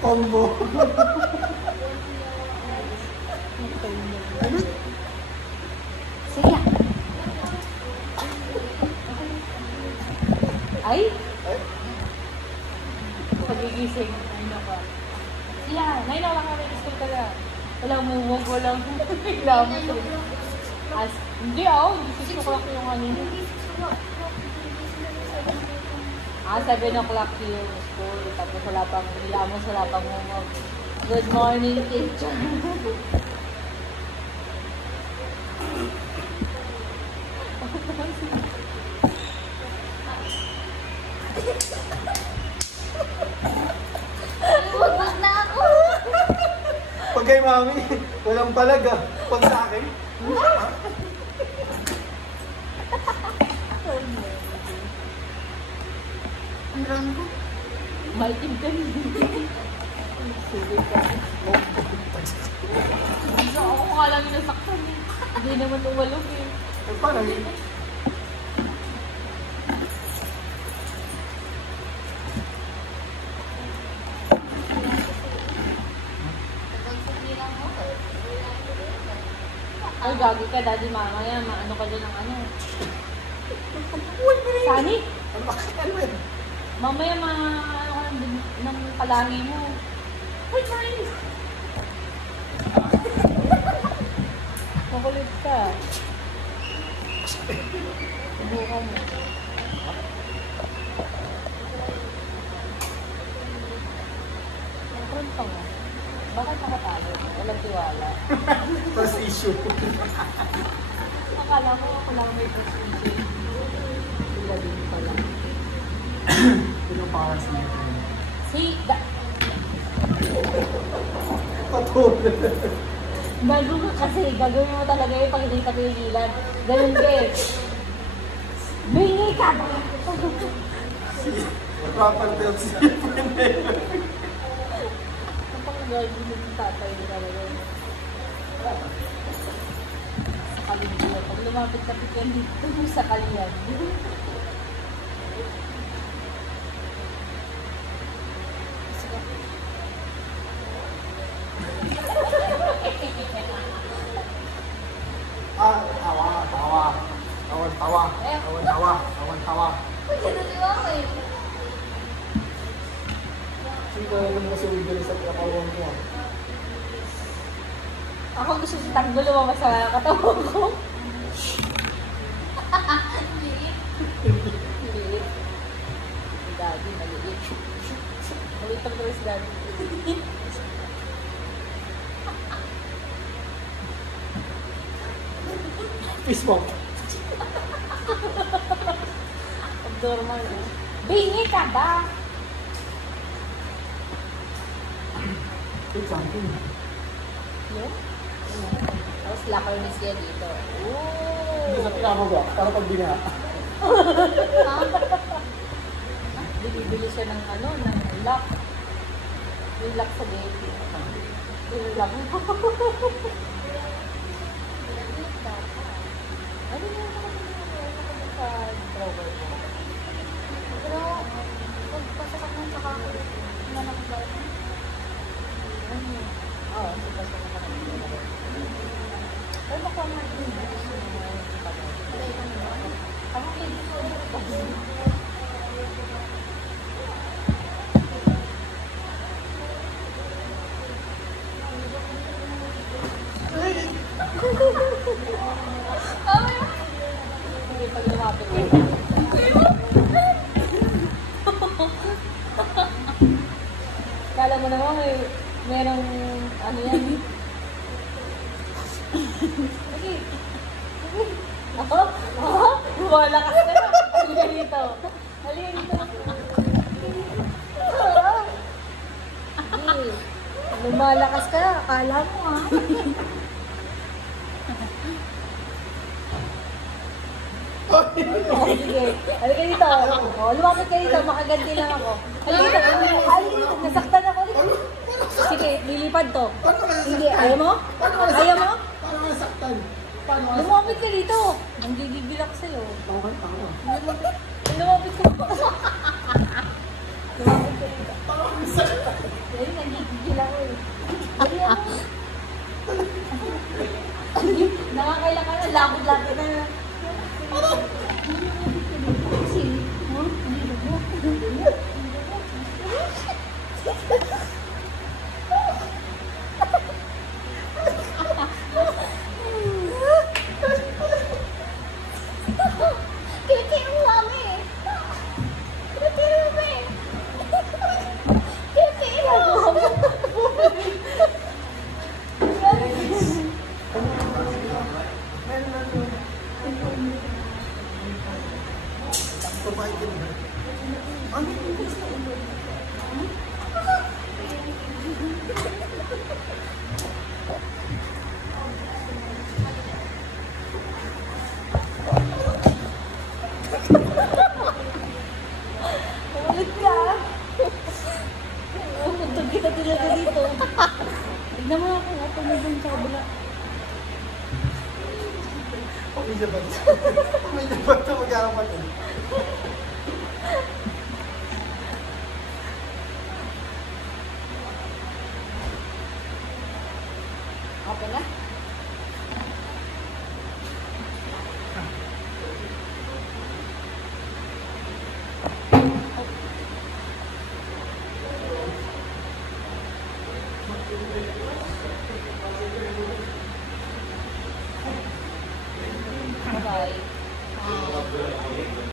Combo. Sige. Ay? Pagigising. Ay, naka. Sila, 9 lang kami. Gusto ka na. Walang mumog, walang reklamo. Hindi ako. Hindi 6 o'clock yung ano. 7 o'clock yung school. Tapos wala pang hilamos, wala pang mumog. Good morning, teacher. Wag na ako. Pag kay mami, walang palaga. Pag sa akin, Ang ram ko. Maitim ka rin. Sige ka. Ako nga lang yung nasaktan eh. Hindi naman umalog eh. ay parang Ay, gagi ka, daddy, mamaya, maano ka dyan ng ano. Sani? ano yun? Mamaya, ano ka ng palangi mo. Uy, Chinese! Makulit ka. Subukan mo. Nagkaroon pa mo. Bakit nakatalo? Walang tiwala. First issue. Akala ko ako lang may position. Sila din pala. Sino para sa iyo? Patuloy. Bago mo kasi, gagawin mo talaga yung pag hindi ka pigilan. Ganun ka eh. Bingi ka ba? Papalpel siya. Napakagagawin mo yung tatay mo talaga. Sa kalindiyan. Pag lumapit ka pikan dito sa kaliyan. Tawa. Sinusiwa ko eh. Sino naman masuwid sa pinakawang ko? Ako gusto si Tanggol lumabas sa katawan ko. Liit. Maliit. Si Daddy, maliit. Maliit ang dress Daddy. Fist bump. Abnormal eh. Bingi ka ba? It's something. Yun? Tapos locker na siya dito. Hindi Ooh! sa pinamagawa. Para pag bina. Bili siya ng ano, ng lock. Yung lock sa gate. Yung lock. Ano na yung sa drawer mo? Pero, pagpasasak ng saka ko, na nakabal. Oo, super sa mga kanila. Pero baka mag-ibig gusto mo yung pagod. Ako hindi ko hindi pag lumapit ka. Kala mo naman merong ano yan. Sige. Lumalakas ka na. Halika dito. Halika dito. Lumalakas ka. Akala mo ha. Sige. Halika dito. Lumapit ka dito. Makaganti lang ako. Halika dito. Halika dito. Nasaktan ako dito. Sige, lilipad to. Hindi, ayaw mo? Ayaw mo? Paano masaktan? Paano masaktan? Lumapit ka dito. Nanggigigil ako sa'yo. Okay, tama. Lumapit ka. Lumapit ka dito. Paano masaktan? Ayun, Kulit ka. Puntog kita talaga dito. Tignan mo ako, tumulong sa kabila. Pamilya ba ito? Pamilya ba ito? Mag-arang pa ito. Okay na? Bye-bye.